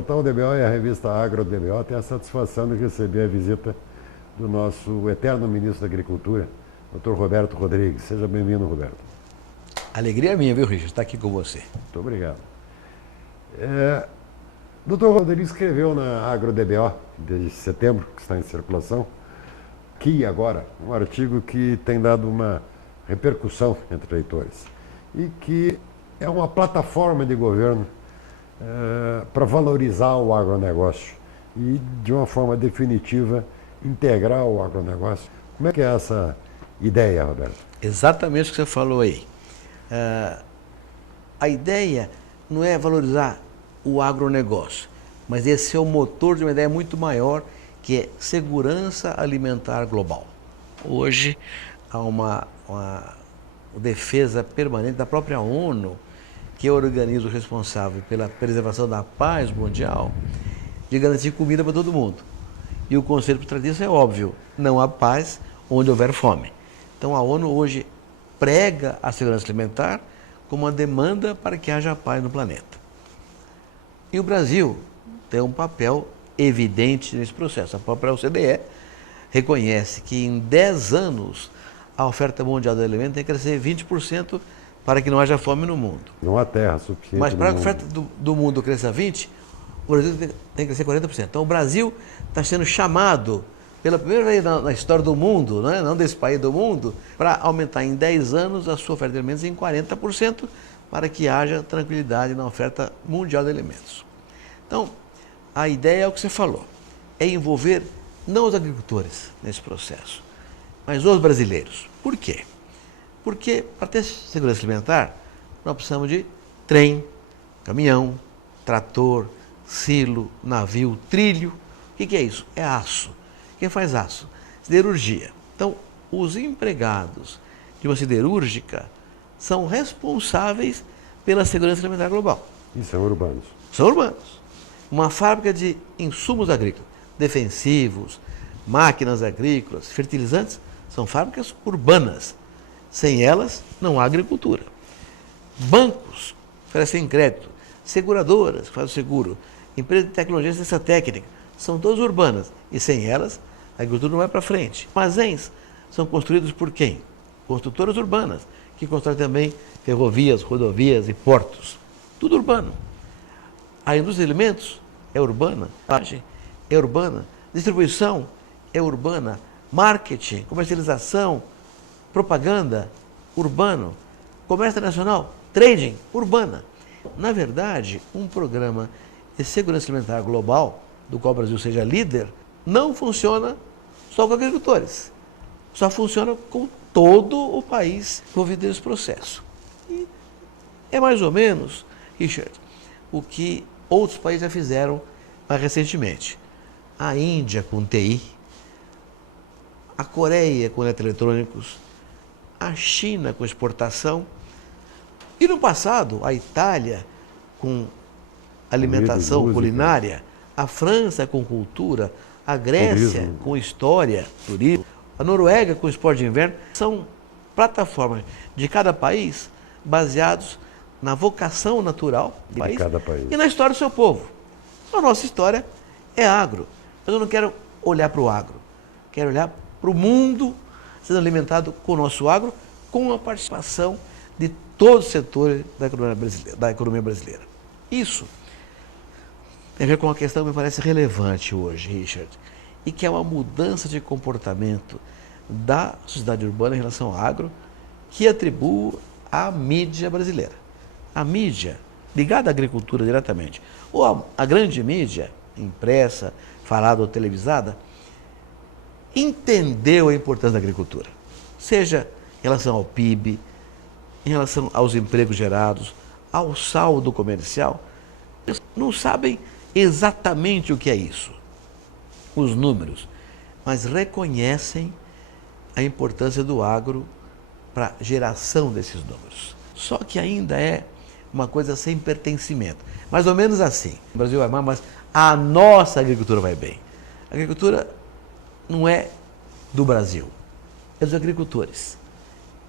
Portal DBO e a revista Agro DBO têm a satisfação de receber a visita do nosso eterno ministro da Agricultura, Dr. Roberto Rodrigues. Seja bem-vindo, Roberto. Alegria minha, viu, Richard, estar aqui com você. Muito obrigado. Dr. Rodrigues escreveu na Agro DBO, desde setembro, que está em circulação, que agora, um artigo que tem dado uma repercussão entre leitores e que é uma plataforma de governo para valorizar o agronegócio e, de uma forma definitiva, integrar o agronegócio. Como é que é essa ideia, Roberto? Exatamente o que você falou aí. A ideia não é valorizar o agronegócio, mas esse é o motor de uma ideia muito maior, que é segurança alimentar global. Hoje há uma defesa permanente da própria ONU, que é o organismo responsável pela preservação da paz mundial, de garantir comida para todo mundo. E o conselho por trás disso é óbvio: não há paz onde houver fome. Então a ONU hoje prega a segurança alimentar como uma demanda para que haja paz no planeta. E o Brasil tem um papel evidente nesse processo. A própria OCDE reconhece que em 10 anos a oferta mundial de alimentos tem que crescer 20% para que não haja fome no mundo. Não há terra suficiente. Mas para que a oferta do mundo cresça 20%, o Brasil tem que crescer 40%. Então o Brasil está sendo chamado pela primeira vez na história do mundo, né, não desse país do mundo, para aumentar em 10 anos a sua oferta de alimentos em 40%, para que haja tranquilidade na oferta mundial de alimentos. Então, a ideia é o que você falou, é envolver não os agricultores nesse processo, mas os brasileiros. Por quê? Porque para ter segurança alimentar, nós precisamos de trem, caminhão, trator, silo, navio, trilho. O que é isso? É aço. Quem faz aço? Siderurgia. Então, os empregados de uma siderúrgica são responsáveis pela segurança alimentar global. E são urbanos. São urbanos. Uma fábrica de insumos agrícolas, defensivos, máquinas agrícolas, fertilizantes, são fábricas urbanas. Sem elas, não há agricultura. Bancos oferecem crédito, seguradoras que fazem seguro, empresas de tecnologia e assistência técnica, são todas urbanas. E sem elas, a agricultura não vai para frente. Armazéns são construídos por quem? Construtoras urbanas, que constroem também ferrovias, rodovias e portos. Tudo urbano. A indústria de alimentos é urbana, a é urbana, distribuição é urbana, marketing, comercialização, propaganda, urbano, comércio internacional, trading, urbana. Na verdade, um programa de segurança alimentar global, do qual o Brasil seja líder, não funciona só com agricultores. Só funciona com todo o país envolvido nesse processo. E é mais ou menos, Richard, o que outros países já fizeram mais recentemente. A Índia com TI, a Coreia com eletroeletrônicos, a China com exportação e no passado a Itália com alimentação culinária, a França com cultura, a Grécia turismo, com história, turismo, a Noruega com esporte de inverno. São plataformas de cada país baseados na vocação natural do país e na história do seu povo. A nossa história é agro, mas eu não quero olhar para o agro, quero olhar para o mundo sendo alimentado com o nosso agro, com a participação de todos os setores da economia brasileira. Isso tem a ver com uma questão que me parece relevante hoje, Richard, e que é uma mudança de comportamento da sociedade urbana em relação ao agro, que atribuo à mídia brasileira. A mídia, ligada à agricultura diretamente, ou a grande mídia, impressa, falada ou televisada, entendeu a importância da agricultura, seja em relação ao PIB, em relação aos empregos gerados, ao saldo comercial. Eles não sabem exatamente o que é isso, os números, mas reconhecem a importância do agro para a geração desses números. Só que ainda é uma coisa sem pertencimento. Mais ou menos assim. O Brasil vai mal, mas a nossa agricultura vai bem. A agricultura não é do Brasil, é dos agricultores.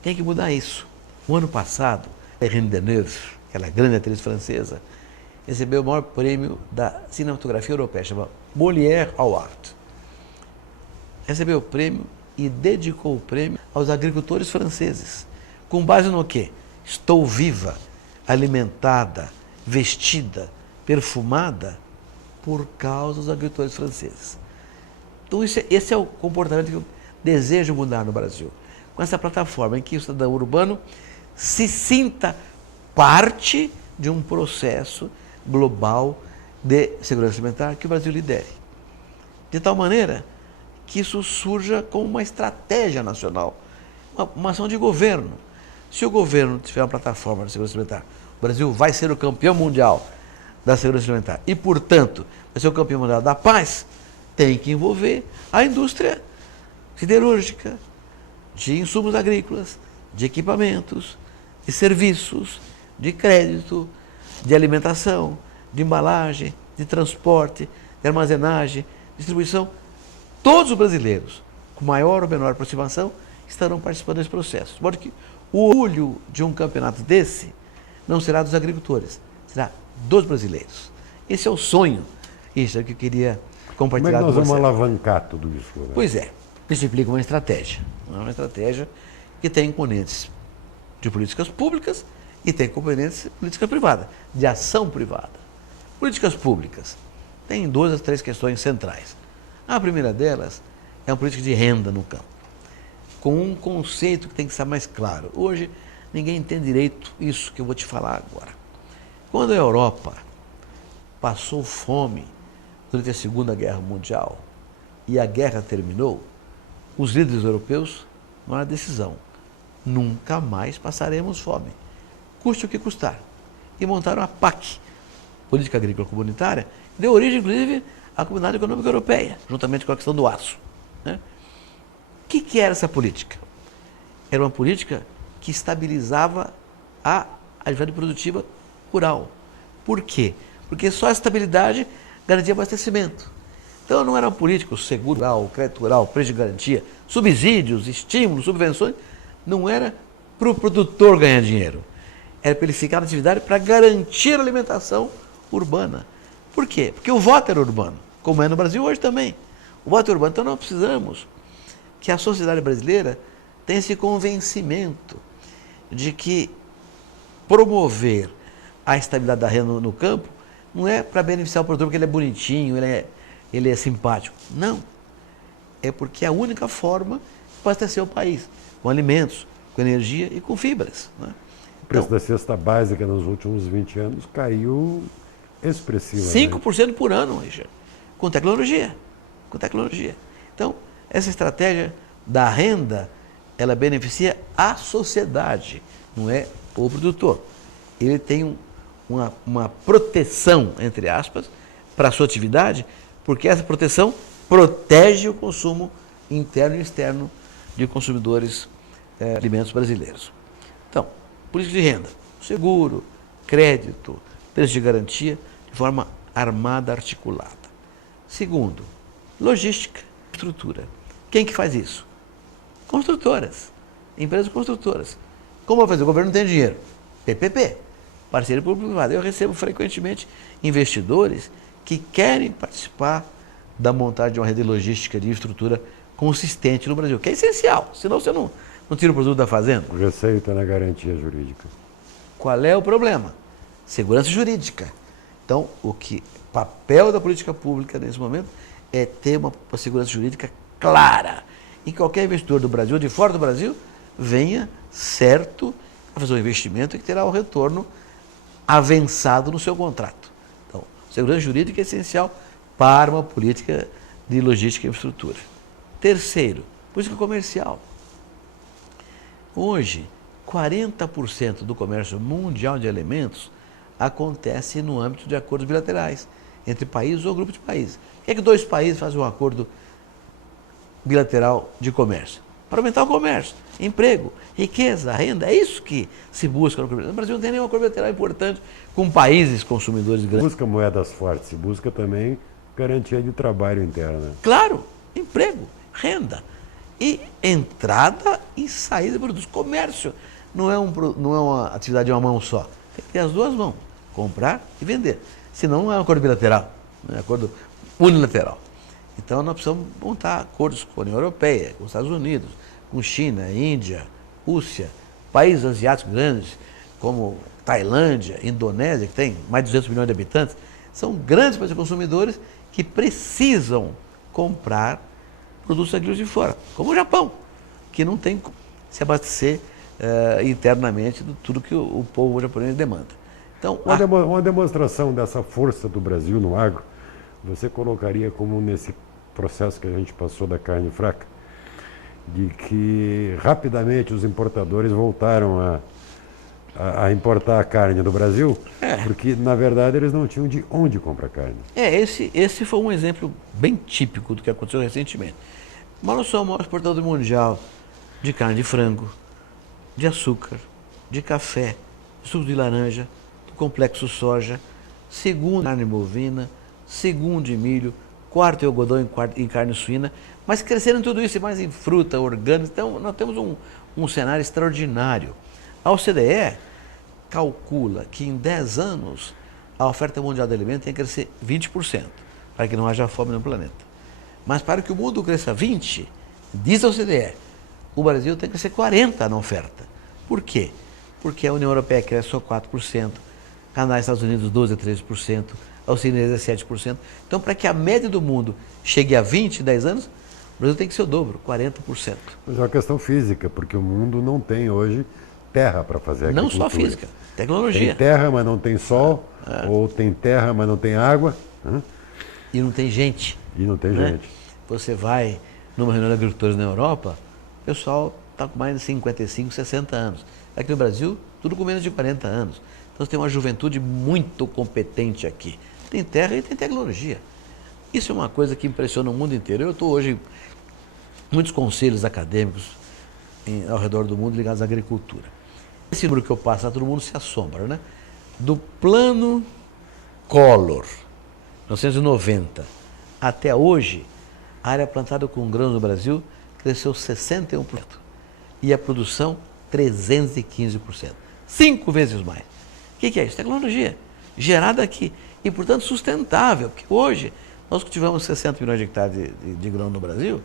Tem que mudar isso. O ano passado, Irene Deneuve, aquela grande atriz francesa, recebeu o maior prêmio da cinematografia europeia, chama Molière Award. Recebeu o prêmio e dedicou o prêmio aos agricultores franceses. Com base no quê? Estou viva, alimentada, vestida, perfumada por causa dos agricultores franceses. Então esse é o comportamento que eu desejo mudar no Brasil. Com essa plataforma em que o cidadão urbano se sinta parte de um processo global de segurança alimentar que o Brasil lidere. De tal maneira que isso surja como uma estratégia nacional, uma ação de governo. Se o governo tiver uma plataforma de segurança alimentar, o Brasil vai ser o campeão mundial da segurança alimentar e, portanto, vai ser o campeão mundial da paz, tem que envolver a indústria siderúrgica, de insumos agrícolas, de equipamentos, de serviços, de crédito, de alimentação, de embalagem, de transporte, de armazenagem, distribuição. Todos os brasileiros, com maior ou menor aproximação, estarão participando desse processo. De modo que o orgulho de um campeonato desse não será dos agricultores, será dos brasileiros. Esse é o sonho, isso é o que eu queria compartilhar com você. Como é que nós vamos alavancar tudo isso, Roberto? Pois é, isso implica uma estratégia. Uma estratégia que tem componentes de políticas públicas e tem componentes de política privada, de ação privada. Políticas públicas tem 2 a 3 questões centrais. A primeira delas é uma política de renda no campo, com um conceito que tem que estar mais claro. Hoje, ninguém entende direito isso que eu vou te falar agora. Quando a Europa passou fome durante a Segunda Guerra Mundial e a guerra terminou, os líderes europeus tomaram a decisão: nunca mais passaremos fome, custe o que custar. E montaram a PAC, Política Agrícola Comunitária, que deu origem, inclusive, à Comunidade Econômica Europeia, juntamente com a questão do aço. Né? O que era essa política? Era uma política que estabilizava a atividade produtiva rural. Por quê? Porque só a estabilidade garantia abastecimento. Então não era uma política, o seguro rural, o crédito rural, o preço de garantia, subsídios, estímulos, subvenções, não era para o produtor ganhar dinheiro. Era para ele ficar na atividade para garantir a alimentação urbana. Por quê? Porque o voto era urbano, como é no Brasil hoje também. O voto é urbano. Então nós precisamos que a sociedade brasileira tenha esse convencimento de que promover a estabilidade da renda no campo não é para beneficiar o produtor porque ele é bonitinho, ele é simpático. Não. É porque é a única forma de abastecer o país, com alimentos, com energia e com fibras. Né? O preço da cesta básica nos últimos 20 anos caiu expressivamente. 5% por ano, Richard, com tecnologia. Com tecnologia. Então, essa estratégia da renda, ela beneficia a sociedade, não é o produtor. Ele tem uma proteção, entre aspas, para a sua atividade, porque essa proteção protege o consumo interno e externo de consumidores de alimentos brasileiros. Então, política de renda, seguro, crédito, preço de garantia, de forma armada, articulada. Segundo, logística, estrutura. Quem que faz isso? Construtoras, empresas construtoras. Como vai fazer? O governo não tem dinheiro. PPP, parceiro público-privado. Eu recebo frequentemente investidores que querem participar da montagem de uma rede logística de estrutura consistente no Brasil, que é essencial, senão você não tira o produto da fazenda. O receio está na garantia jurídica. Qual é o problema? Segurança jurídica. Então, papel da política pública nesse momento é ter uma segurança jurídica clara. E qualquer investidor do Brasil, de fora do Brasil, venha certo a fazer um investimento e que terá o retorno avançado no seu contrato. Então, segurança jurídica é essencial para uma política de logística e infraestrutura. Terceiro, política comercial. Hoje, 40% do comércio mundial de alimentos acontece no âmbito de acordos bilaterais entre países ou grupos de países. Por que é que 2 países fazem um acordo bilateral de comércio? Para aumentar o comércio, emprego, riqueza, renda. É isso que se busca no comércio. No Brasil não tem nenhum acordo bilateral importante com países consumidores grandes. Busca moedas fortes, se busca também garantia de trabalho interna. Claro, emprego, renda e entrada e saída de produtos. Comércio não é uma atividade de uma mão só. Tem que ter as 2 mãos. comprar e vender. Senão não é um acordo bilateral, é um acordo unilateral. Então nós precisamos montar acordos com a União Europeia, com os Estados Unidos, com China, Índia, Rússia, países asiáticos grandes, como Tailândia, Indonésia, que tem mais de 200 milhões de habitantes, são grandes países consumidores que precisam comprar produtos agrícolas de fora, como o Japão, que não tem como se abastecer internamente de tudo que o povo japonês demanda. Então, uma demonstração dessa força do Brasil no agro, você colocaria como nesse processo que a gente passou da carne fraca, de que rapidamente os importadores voltaram a importar a carne do Brasil, porque na verdade eles não tinham de onde comprar carne. Esse foi um exemplo bem típico do que aconteceu recentemente. Mas nós somos o maior exportador mundial de carne de frango, de açúcar, de café, de suco de laranja, do complexo soja, segundo em carne bovina, segundo em milho, quarto em algodão e carne suína, mas crescendo tudo isso e mais em fruta, orgânica. Então nós temos um cenário extraordinário. A OCDE calcula que em 10 anos a oferta mundial de alimentos tem que crescer 20%, para que não haja fome no planeta. Mas para que o mundo cresça 20%, diz a OCDE, o Brasil tem que crescer 40% na oferta. Por quê? Porque a União Europeia cresce só 4%, Canadá e Estados Unidos 12% a 13%, a Oceania 7%. Então, para que a média do mundo chegue a 20% em 10 anos, o Brasil tem que ser o dobro, 40%. Mas é uma questão física, porque o mundo não tem hoje terra para fazer agricultura. Não só física, tecnologia. Tem terra, mas não tem sol, ou tem terra, mas não tem água. E não tem gente. E não tem gente. Você vai numa reunião de agricultores na Europa, o pessoal está com mais de 55, 60 anos. Aqui no Brasil, tudo com menos de 40 anos. Então você tem uma juventude muito competente aqui. Tem terra e tem tecnologia. Isso é uma coisa que impressiona o mundo inteiro. Eu estou hoje em muitos conselhos acadêmicos ao redor do mundo ligados à agricultura. Esse número que eu passo, todo mundo se assombra, né? Do plano Collor, 1990, até hoje, a área plantada com grãos no Brasil cresceu 61% e a produção 315%. 5 vezes mais. O que é isso? Tecnologia gerada aqui e, portanto, sustentável. Porque hoje nós cultivamos 60 milhões de hectares de grão no Brasil,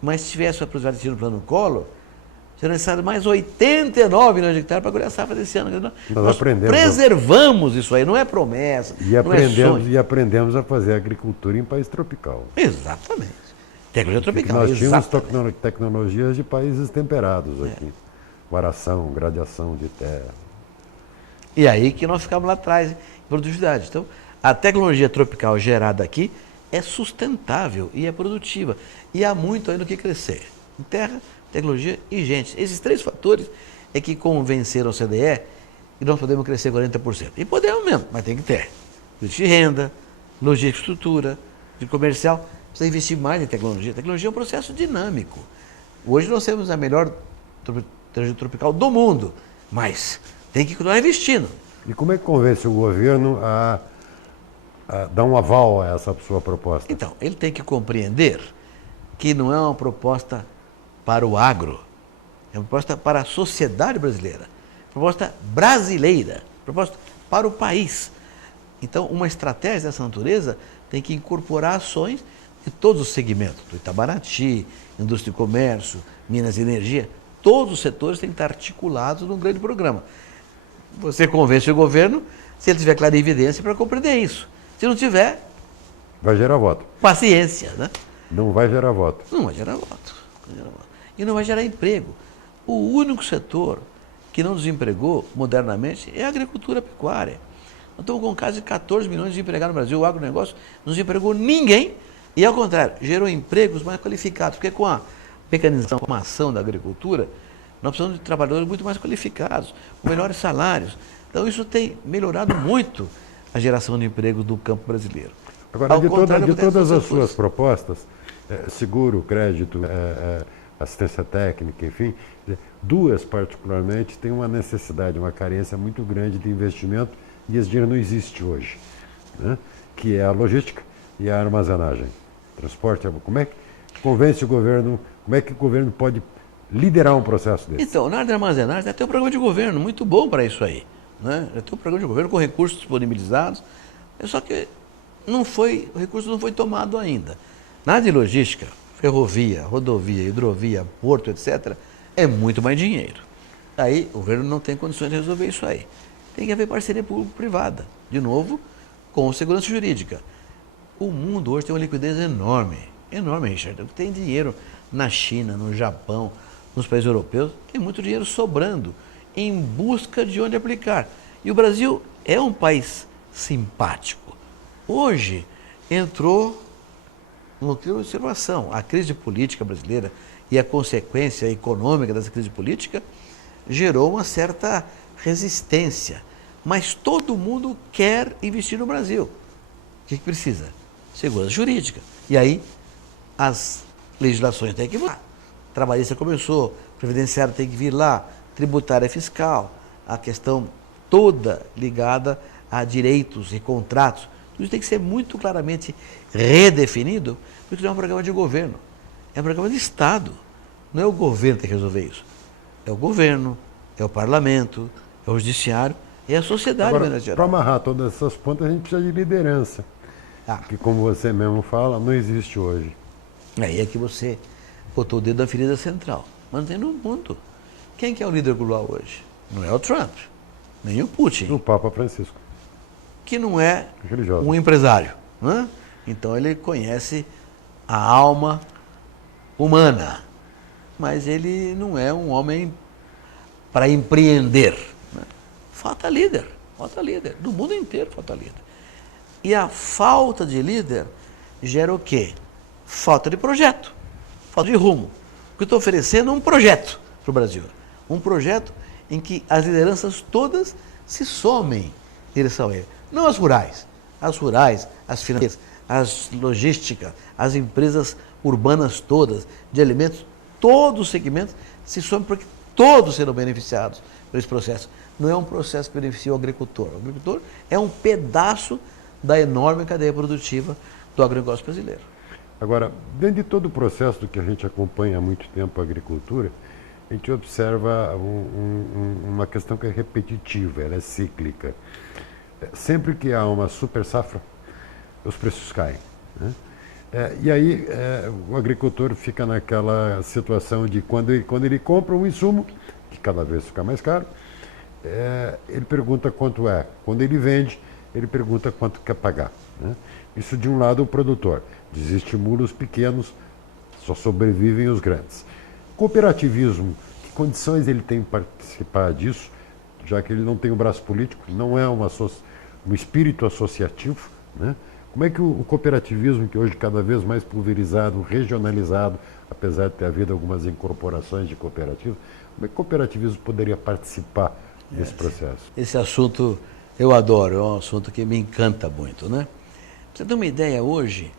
mas se tivesse a produtividade no plano Collor, seria necessário mais 89 milhões de hectares para colher a safra desse ano. Nós preservamos isso aí, não é promessa. E aprendemos a fazer agricultura em país tropical. Exatamente. Tecnologia tropical. Nós tínhamos tecnologias de países temperados aqui. Varação, gradiação de terra. E aí que nós ficamos lá atrás em produtividade. Então, a tecnologia tropical gerada aqui é sustentável e é produtiva. E há muito ainda o que crescer. Em terra, tecnologia e gente. Esses 3 fatores é que convenceram a OCDE que nós podemos crescer 40%. E podemos mesmo, mas tem que ter. Política de renda, logística, estrutura, de comercial. Precisa investir mais em tecnologia. Tecnologia é um processo dinâmico. Hoje nós temos a melhor tecnologia tropical do mundo, mas tem que continuar investindo. E como é que convence o governo a dar um aval a essa sua proposta? Então, ele tem que compreender que não é uma proposta para o agro, é uma proposta para a sociedade brasileira, proposta brasileira, proposta para o país. Então, uma estratégia dessa natureza tem que incorporar ações de todos os segmentos, do Itabaraty, indústria e comércio, minas e energia, todos os setores têm que estar articulados num grande programa. Você convence o governo se ele tiver clarividência para compreender isso. Se não tiver... vai gerar voto. Paciência, né? Não vai gerar voto. Não vai gerar voto. E não vai gerar emprego. O único setor que não desempregou modernamente é a agricultura pecuária. Nós estamos com um caso de 14 milhões de empregados no Brasil. O agronegócio não desempregou ninguém e, ao contrário, gerou empregos mais qualificados. Porque com a mecanização, com a ação da agricultura, nós precisamos de trabalhadores muito mais qualificados, com melhores salários. Então, isso tem melhorado muito a geração de emprego do campo brasileiro. Agora, de todas as suas propostas, seguro, crédito, assistência técnica, enfim, 2 particularmente têm uma necessidade, uma carência muito grande de investimento e esse dinheiro não existe hoje, né? Que é a logística e a armazenagem. Transporte, como é que convence o governo, como é que o governo pode liderar um processo desse? Então, na área de armazenagem, tem um programa de governo muito bom para isso aí. né? Já tem um programa de governo com recursos disponibilizados, só que o recurso não foi tomado ainda. Na área de logística, ferrovia, rodovia, hidrovia, porto, etc., é muito mais dinheiro. Aí o governo não tem condições de resolver isso aí. Tem que haver parceria público-privada, de novo, com segurança jurídica. O mundo hoje tem uma liquidez enorme, Richard. Tem dinheiro na China, no Japão, nos países europeus, tem muito dinheiro sobrando em busca de onde aplicar. E o Brasil é um país simpático. Hoje entrou no que observação. A crise política brasileira e a consequência econômica dessa crise política gerou uma certa resistência. Mas todo mundo quer investir no Brasil. O que precisa? Segurança jurídica. E aí as legislações têm que mudar. Trabalhista começou, previdenciário tem que vir lá, tributária fiscal, a questão toda ligada a direitos e contratos. Tudo isso tem que ser muito claramente redefinido, porque não é um programa de governo, é um programa de Estado. Não é o governo que tem que resolver isso. É o governo, é o parlamento, é o judiciário, é a sociedade. Agora, para amarrar todas essas pontas, a gente precisa de liderança, que, como você mesmo fala, não existe hoje. Aí é que você botou o dedo na ferida central. Mas não tem no mundo. Quem que é o líder global hoje? Não é o Trump, nem o Putin. O Papa Francisco. Que não é religioso. Um empresário. Né? Então ele conhece a alma humana. Mas ele não é um homem para empreender. Né? Falta líder. No mundo inteiro falta líder. E a falta de líder gera o quê? Falta de projeto, falta de rumo. O que eu estou oferecendo é um projeto para o Brasil. Um projeto em que as lideranças todas se somem em direção a ele. Não as rurais, as financeiras, as logísticas, as empresas urbanas todas, de alimentos, todos os segmentos se somem porque todos serão beneficiados por esse processo. Não é um processo que beneficia o agricultor. O agricultor é um pedaço da enorme cadeia produtiva do agronegócio brasileiro. Agora, dentro de todo o processo do que a gente acompanha há muito tempo a agricultura, a gente observa uma questão que é repetitiva, ela é cíclica. Sempre que há uma super safra, os preços caem. Né? E aí o agricultor fica naquela situação de quando ele compra um insumo, que cada vez fica mais caro, ele pergunta quanto é. Quando ele vende, ele pergunta quanto quer pagar. Né? Isso de um lado o produtor. Desestimula os pequenos, só sobrevivem os grandes. Cooperativismo, que condições ele tem de participar disso, já que ele não tem o braço político, não é um espírito associativo, né? Como é que o cooperativismo, que hoje cada vez mais pulverizado, regionalizado, apesar de ter havido algumas incorporações de cooperativas, como é que o cooperativismo poderia participar desse processo? Esse assunto eu adoro, é um assunto que me encanta muito, né? Pra você ter uma ideia, hoje,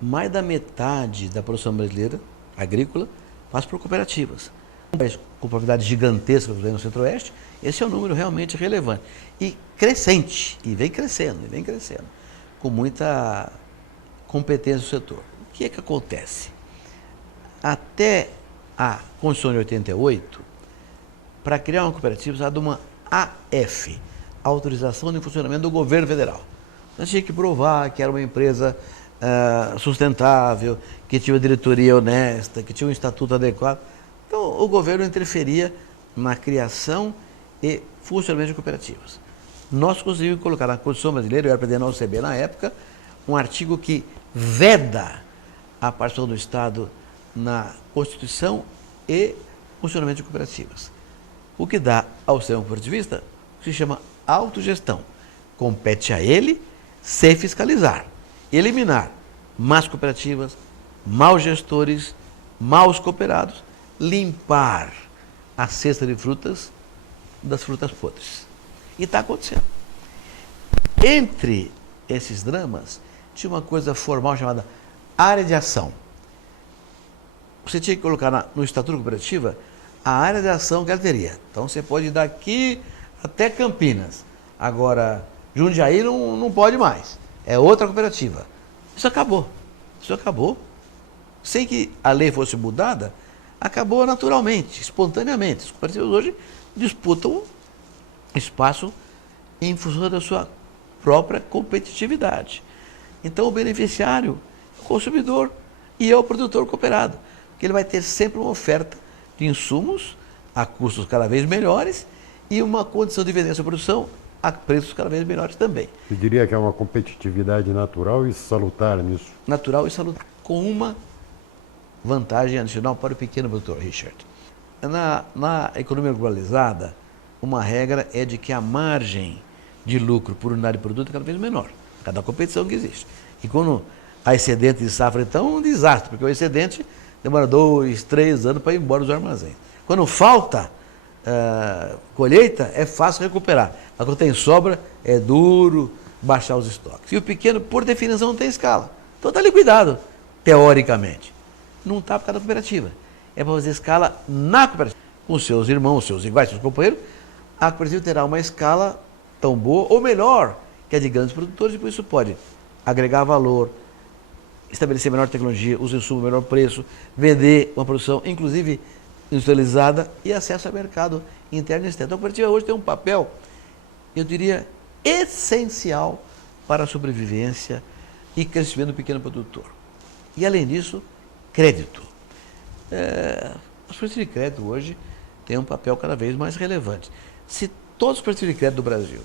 mais da metade da produção brasileira, agrícola, passa por cooperativas. Um país com propriedades gigantescas no Centro-Oeste, esse é um número realmente relevante. E crescente, e vem crescendo, com muita competência do setor. O que é que acontece? Até a Constituição de 88, para criar uma cooperativa, precisava de uma AF, Autorização de Funcionamento do Governo Federal. Nós tinha que provar que era uma empresa sustentável, que tinha uma diretoria honesta, que tinha um estatuto adequado. Então, o governo interferia na criação e funcionamento de cooperativas. Nós conseguimos colocar na Constituição brasileira, eu era presidente da OCB na época, um artigo que veda a participação do Estado na Constituição e funcionamento de cooperativas. O que dá ao sistema cooperativista o que se chama autogestão. Compete a ele se fiscalizar, eliminar más cooperativas, maus gestores, maus cooperados, limpar a cesta de frutas das frutas podres. E está acontecendo. Entre esses dramas, tinha uma coisa formal chamada área de ação. Você tinha que colocar no Estatuto da Cooperativa a área de ação que ela teria. Então você pode ir daqui até Campinas. Agora, Jundiaí não pode mais. É outra cooperativa. Isso acabou. Sem que a lei fosse mudada, acabou naturalmente, espontaneamente. As cooperativas hoje disputam espaço em função da sua própria competitividade. Então, o beneficiário é o consumidor e é o produtor cooperado, porque ele vai ter sempre uma oferta de insumos a custos cada vez melhores e uma condição de vender essa produção a preços cada vez melhores também. Eu diria que é uma competitividade natural e salutar nisso. Natural e salutar, com uma vantagem adicional para o pequeno produtor, Richard. Na economia globalizada, uma regra é de que a margem de lucro por unidade de produto é cada vez menor, cada competição que existe. E quando há excedente de safra, então, é um desastre, porque o excedente demora 2, 3 anos para ir embora dos armazéns. Quando falta colheita, é fácil recuperar. Mas quando tem sobra, é duro baixar os estoques. E o pequeno, por definição, não tem escala. Então está liquidado, teoricamente. Não está por causa da cooperativa. É para fazer escala na cooperativa. Com seus irmãos, seus iguais, seus companheiros, a cooperativa terá uma escala tão boa ou melhor que a de grandes produtores, e por isso pode agregar valor, estabelecer melhor tecnologia, os insumos, melhor preço, vender uma produção, inclusive industrializada, e acesso ao mercado interno e externo. Então, a cooperativa hoje tem um papel, eu diria, essencial para a sobrevivência e crescimento do pequeno produtor. E, além disso, crédito. As cooperativas de crédito hoje têm um papel cada vez mais relevante. Se todos os cooperativas de crédito do Brasil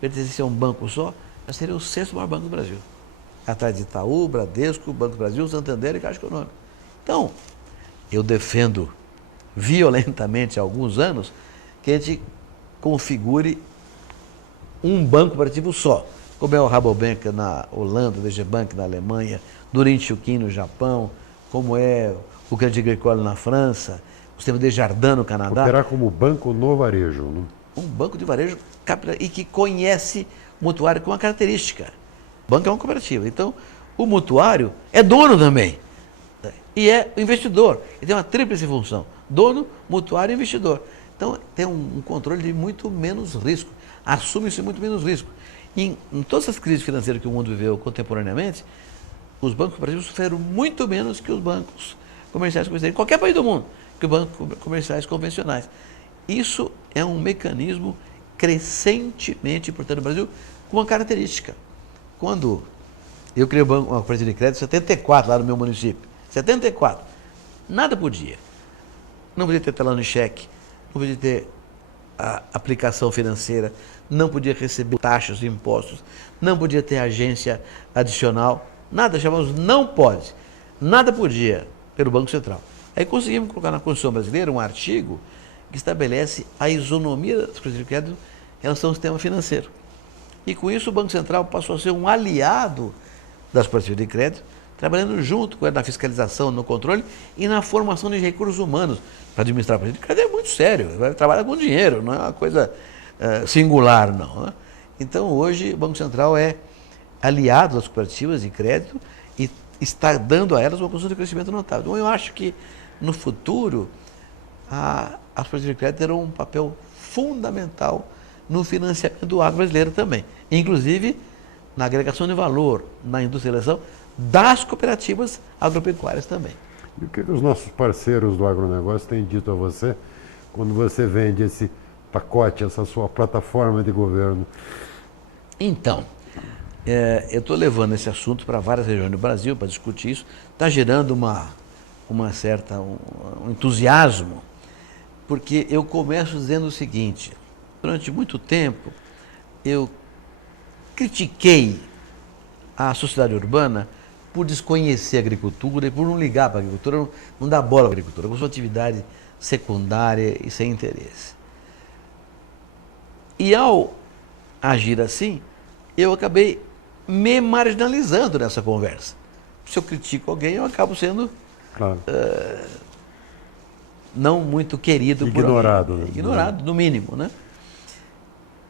pertencessem a um banco só, já seria o 6º maior banco do Brasil. Atrás de Itaú, Bradesco, Banco do Brasil, Santander e Caixa Econômica. Então, eu defendo violentamente há alguns anos que a gente configure um banco cooperativo só, como é o Rabobank na Holanda, o DG Bank na Alemanha, Durin Chukin no Japão, como é o Crédit Agricole na França, o sistema Desjardins no Canadá. Operar como banco no varejo, né? Um banco de varejo e que conhece o mutuário com uma característica. O banco é uma cooperativa, então o mutuário é dono também e é o investidor. Ele tem uma tríplice função: dono, mutuário e investidor. Então tem um controle de muito menos risco, assume-se muito menos risco. E em todas as crises financeiras que o mundo viveu contemporaneamente, os bancos cooperativos sofreram muito menos que os bancos comerciais convencionais, em qualquer país do mundo, que os bancos comerciais convencionais. Isso é um mecanismo crescentemente importante no Brasil, com uma característica. Quando eu criei uma cooperativa de crédito em 74, lá no meu município, 74, nada podia. Não podia ter talão de cheque, não podia ter a aplicação financeira, não podia receber taxas e impostos, não podia ter agência adicional, nada, chamamos não pode. Nada podia pelo Banco Central. Aí conseguimos colocar na Constituição brasileira um artigo que estabelece a isonomia das cooperativas de crédito em relação ao sistema financeiro. E com isso o Banco Central passou a ser um aliado das cooperativas de crédito, trabalhando junto com ela na fiscalização, no controle e na formação de recursos humanos para administrar a cooperativa de crédito. É muito sério, vai trabalhar com dinheiro, não é uma coisa singular, não. Né? Então hoje o Banco Central é aliado das cooperativas de crédito e está dando a elas uma condição de crescimento notável. Então eu acho que no futuro as cooperativas de crédito terão um papel fundamental no financiamento do agro brasileiro também, inclusive na agregação de valor, na industrialização das cooperativas agropecuárias também. E o que os nossos parceiros do agronegócio têm dito a você quando você vende esse pacote, essa sua plataforma de governo? Então, eu estou levando esse assunto para várias regiões do Brasil para discutir isso. Está gerando um entusiasmo, porque eu começo dizendo o seguinte: durante muito tempo eu critiquei a sociedade urbana por desconhecer a agricultura e por não ligar para a agricultura, não dar bola para a agricultura, como sua atividade secundária e sem interesse. E ao agir assim, eu acabei me marginalizando nessa conversa. Se eu critico alguém, eu acabo sendo claro, não muito querido ignorado, por alguém. Né? Ignorado, no mínimo, né?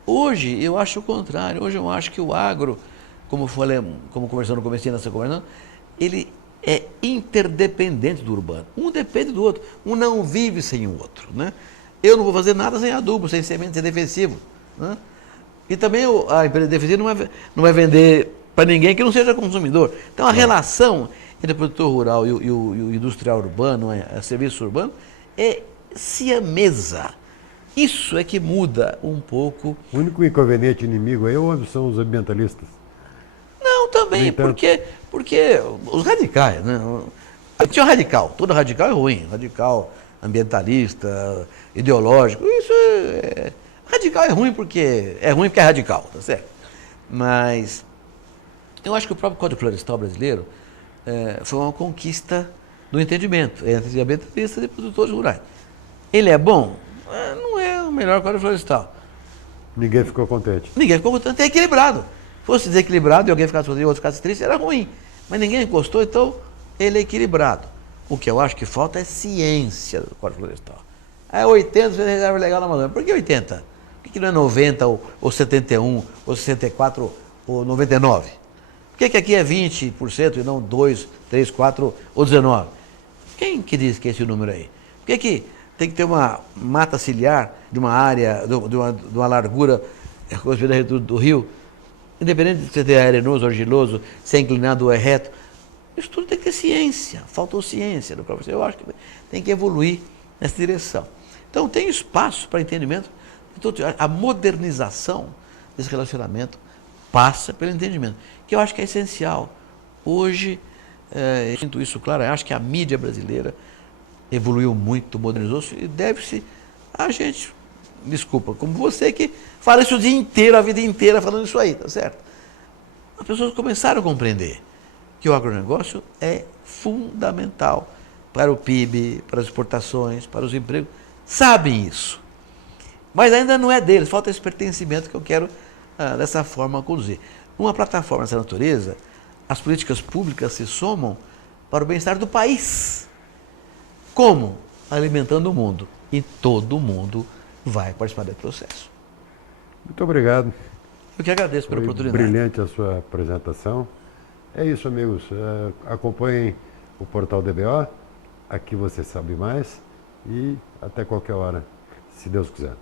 Hoje eu acho o contrário. Hoje eu acho que o agro, como conversando no começo dessa conversa, ele é interdependente do urbano. Um depende do outro. Um não vive sem o outro, né? Eu não vou fazer nada sem adubo, sem semente, sem defensivo, né? E também a empresa defensiva não vai vender para ninguém que não seja consumidor. Então a relação entre o produtor rural e o industrial urbano, a serviço urbano, é siamesa. Isso é que muda um pouco. O único inconveniente inimigo aí são os ambientalistas. Não, também, porque os radicais, né? Tinha um radical, todo radical é ruim, radical ambientalista, ideológico, radical é ruim porque é radical, tá certo? Mas eu acho que o próprio Código Florestal brasileiro foi uma conquista do entendimento entre ambientalistas e produtores rurais. Ele é bom? Não é o melhor Código Florestal. Ninguém ficou contente. Ninguém ficou contente, é equilibrado. Se fosse desequilibrado e alguém ficasse sozinho e outro ficasse triste, era ruim. Mas ninguém encostou, então ele é equilibrado. O que eu acho que falta é ciência do Código Florestal. 80 você reserva legal na Amazônia. Por que 80? Por que não é 90 ou 71 ou 64 ou 99? Por que aqui é 20% e não 2, 3, 4 ou 19? Quem que diz que é esse número aí? Por que tem que ter uma mata ciliar de uma área, de uma largura do rio, independente de você ter arenoso, argiloso, se é inclinado ou é reto? Isso tudo tem que ter ciência. Faltou ciência no professor. Eu acho que tem que evoluir nessa direção. Então tem espaço para entendimento. Então, a modernização desse relacionamento passa pelo entendimento, que eu acho que é essencial. Hoje, eu sinto isso claro, eu acho que a mídia brasileira evoluiu muito, modernizou-se e deve-se a gente, desculpa, como você que fala isso o dia inteiro, a vida inteira falando isso aí, tá certo? As pessoas começaram a compreender que o agronegócio é fundamental para o PIB, para as exportações, para os empregos. Sabem isso. Mas ainda não é deles, falta esse pertencimento que eu quero, dessa forma, conduzir. Numa plataforma dessa natureza, as políticas públicas se somam para o bem-estar do país. Como? Alimentando o mundo. E todo mundo vai participar desse processo. Muito obrigado. Eu que agradeço pela oportunidade. Brilhante a sua apresentação. É isso, amigos. Acompanhem o portal DBO. Aqui você sabe mais. E até qualquer hora, se Deus quiser.